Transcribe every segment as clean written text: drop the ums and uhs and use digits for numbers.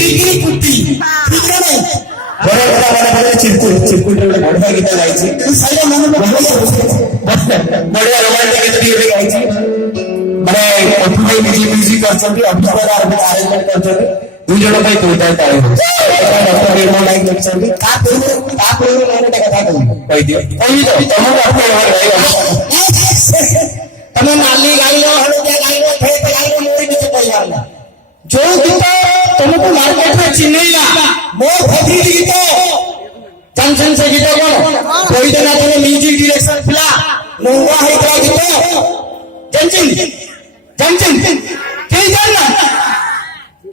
गिरिगिरी कुट्टी ठीक है ना बड़े बड़ा बड़ा चिरकुट चिरकुट रे बढ़िया गीत गाइছি साइड मन बस बढ़िया रोमांटिक गीत भी गाइছি মানে অপুভাই নিজে মিউজিক করছেন অপুভাই আরেঞ্জমেন্ট করছেন দুই জন ভাই দুইটাই তাই ডক্টর রেমন লাইক লিখছেন তারপরে মানে একটা কথা কই দিও কই দিও তোমার আপনি તમે નાલી ગાઈલો હળદિયા ગાઈલો ખેત ગાઈલો મોરી નીચે પડી ગયો जो गीत तुमको मार्केट में चिन्हैला मोर फकीर गीत जंक्शन से गीत कौन कोई देना तुम्हें म्यूजिक डायरेक्शन पिला नोवा है क्या गीत जंक्शन जंक्शन क्या जानना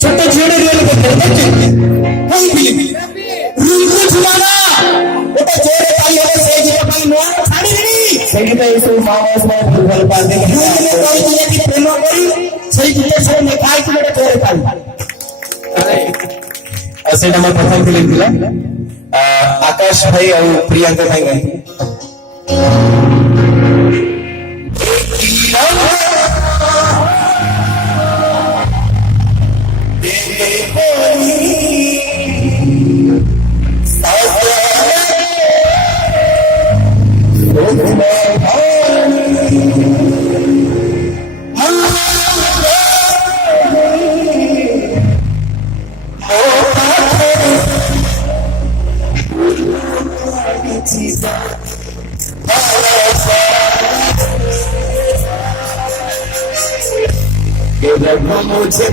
छोटे छोटे रोल को जंक्शन कोई फिल्म रुंगु जुमाना ওটা জোরে তালি হবে সেই গীত পাই নোয়া ছাড়ি নি সেই গীত এসে মাওয়াস में फुटबॉल पाते हैं कोई दिया कि प्रेम करी সেই গীত সে নেখাই কি ওটা জোরে তালি ସେଇଟା ମୋ ପ୍ରଥମ ଫିଲ୍ମ ଥିଲା ଆକାଶ ଭାଇ ଆଉ ପ୍ରିୟାଙ୍କ ଭାଇ ଗାଇଥିଲେ मुझे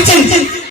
मुझे